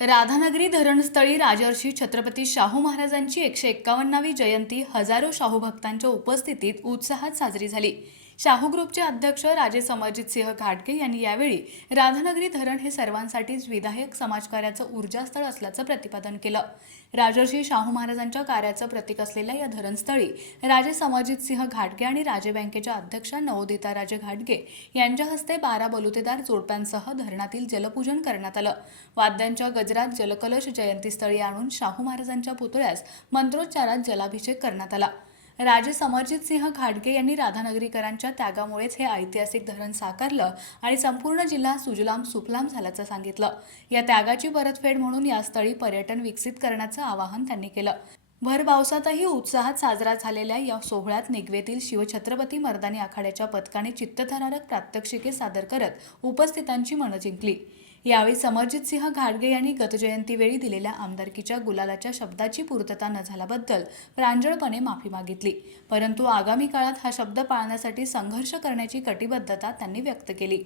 राधानगरी धरणस्थळी राजर्षी छत्रपती शाहू महाराजांची 151वी जयंती हजारो शाहू भक्तांच्या उपस्थितीत उत्साहात साजरी झाली। शाहू ग्रुपचे अध्यक्ष राजे समरजित सिंह घाटगे यांनी यावेळी राधानगरी धरण हे सर्वांसाठीच विधायक समाजकार्याचं ऊर्जास्थळ असल्याचं प्रतिपादन केलं। राजर्षी शाहू महाराजांच्या कार्याचं प्रतीक असलेल्या या धरणस्थळी राजे समरजित सिंह घाटगे आणि राजे बँकेच्या अध्यक्षा नवोदिता राजे घाटगे यांच्या हस्ते 12 बलुतेदार जोडप्यांसह धरणातील जलपूजन करण्यात आलं। वाद्यांच्या गजरात जलकलश जयंतीस्थळी आणून शाहू महाराजांच्या पुतळ्यास मंत्रोच्चारात जलाभिषेक करण्यात आला। राजे समरजित सिंह घाटगे यांनी राधानगरीकरांच्या त्यागामुळेच हे ऐतिहासिक धरण साकारलं आणि संपूर्ण जिल्हा सुजलाम सुफलाम झाल्याचं सांगितलं। या त्यागाची परतफेड म्हणून या स्थळी पर्यटन विकसित करण्याचं आवाहन त्यांनी केलं। भर पावसातही उत्साहात साजरा झालेल्या या सोहळ्यात निगवेतील शिवछत्रपती मर्दानी आखाड्याच्या पथकाने चित्तथरारक प्रात्यक्षिके सादर करत उपस्थितांची मनं जिंकली। यावेळी समरजित सिंह घाटगे यांनी गतजयंतीवेळी दिलेल्या आमदारकीच्या गुलालाच्या शब्दाची पूर्तता न झाल्याबद्दल प्रांजळपणे माफी मागितली, परंतु आगामी काळात हा शब्द पाळण्यासाठी संघर्ष करण्याची कटिबद्धता त्यांनी व्यक्त केली।